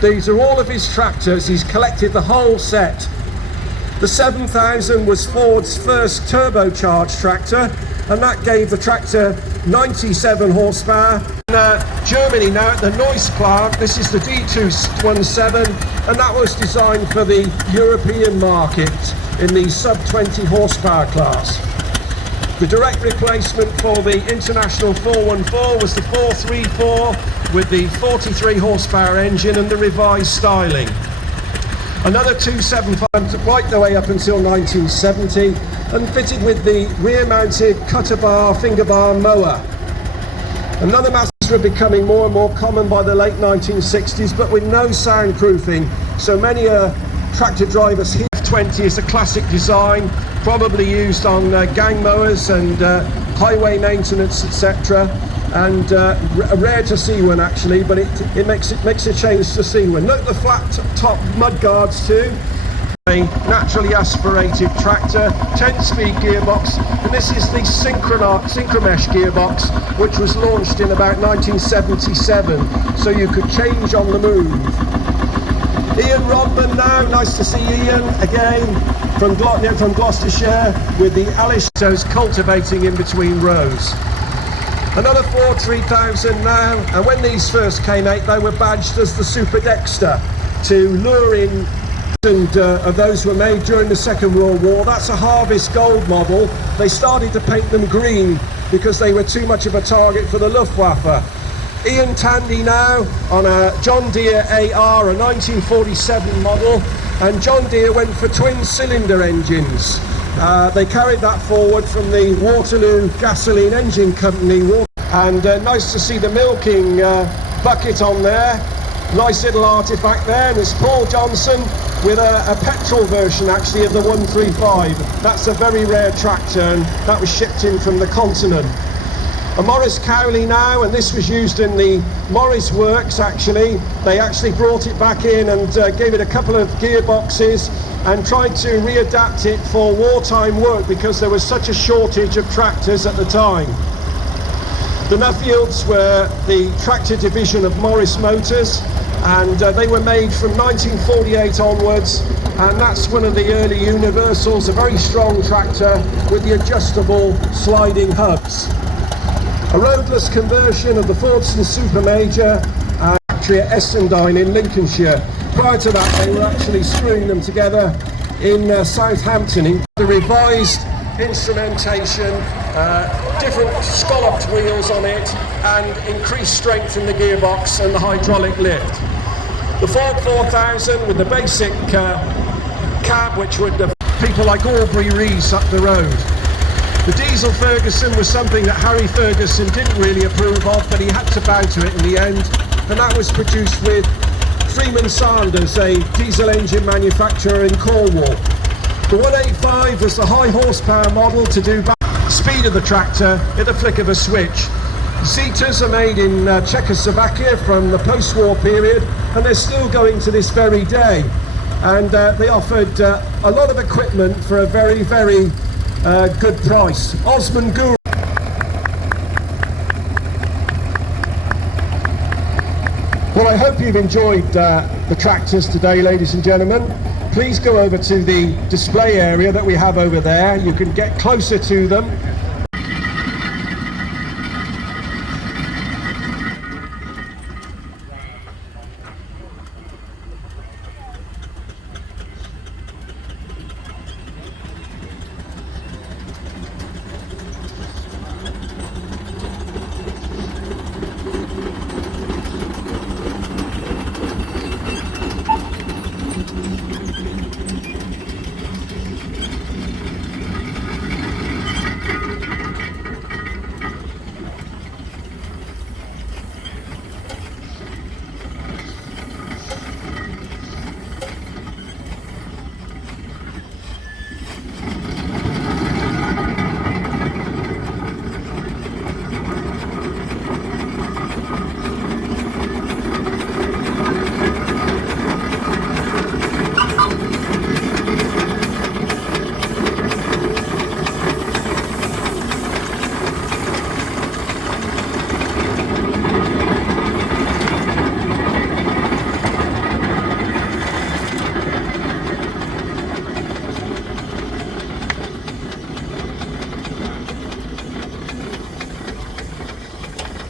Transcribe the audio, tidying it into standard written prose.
These are all of his tractors. He's collected the whole set. The 7000 was Ford's first turbocharged tractor, and that gave the tractor 97 horsepower. In Germany now at the Neuss plant, this is the D217, and that was designed for the European market in the sub 20 horsepower class. The direct replacement for the International 414 was the 434 with the 43 horsepower engine and the revised styling. Another 275 right the way up until 1970 and fitted with the rear-mounted cutter bar, finger bar mower. Another mass were becoming more and more common by the late 1960s, but with no soundproofing. So many tractor drivers here. 20 is a classic design, probably used on gang mowers and highway maintenance, etc. And rare to see one actually, but it makes a change to see one. Note the flat top mud guards too. A naturally aspirated tractor, 10-speed gearbox, and this is the Synchromesh gearbox, which was launched in about 1977, so you could change on the move. Ian Rodman now, nice to see Ian again from Gloucestershire with the Alishos cultivating in between rows. Another Ford 3000 now, and when these first came out they were badged as the Super Dexter to lure in of those were made during the Second World War. That's a Harvest Gold model. They started to paint them green because they were too much of a target for the Luftwaffe. Ian Tandy now on a John Deere AR, a 1947 model, and John Deere went for twin cylinder engines. They carried that forward from the Waterloo Gasoline Engine Company, and nice to see the milking bucket on there. Nice little artifact there, and it's Paul Johnson with a petrol version actually of the 135. That's a very rare tractor, and that was shipped in from the continent. A Morris Cowley now, and this was used in the Morris Works actually. They actually brought it back in and gave it a couple of gearboxes and tried to readapt it for wartime work because there was such a shortage of tractors at the time. The Nuffields were the tractor division of Morris Motors, and they were made from 1948 onwards, and that's one of the early Universals, a very strong tractor with the adjustable sliding hubs. A roadless conversion of the Fordson Super Major factory at Essendine in Lincolnshire. Prior to that they were actually screwing them together in Southampton. In the revised instrumentation, different scalloped wheels on it, and increased strength in the gearbox and the hydraulic lift. The Ford 4000 with the basic cab, which would people like Aubrey Rees up the road. The diesel Ferguson was something that Harry Ferguson didn't really approve of, but he had to bow to it in the end, and that was produced with Freeman Sanders, a diesel engine manufacturer in Cornwall. The 185 was the high horsepower model to do speed of the tractor at the flick of a switch. The Seaters are made in Czechoslovakia from the post-war period, and they're still going to this very day. And they offered a lot of equipment for a very, very good price. Osman Guru. Well, I hope you've enjoyed the tractors today, ladies and gentlemen. Please go over to the display area that we have over there. You can get closer to them.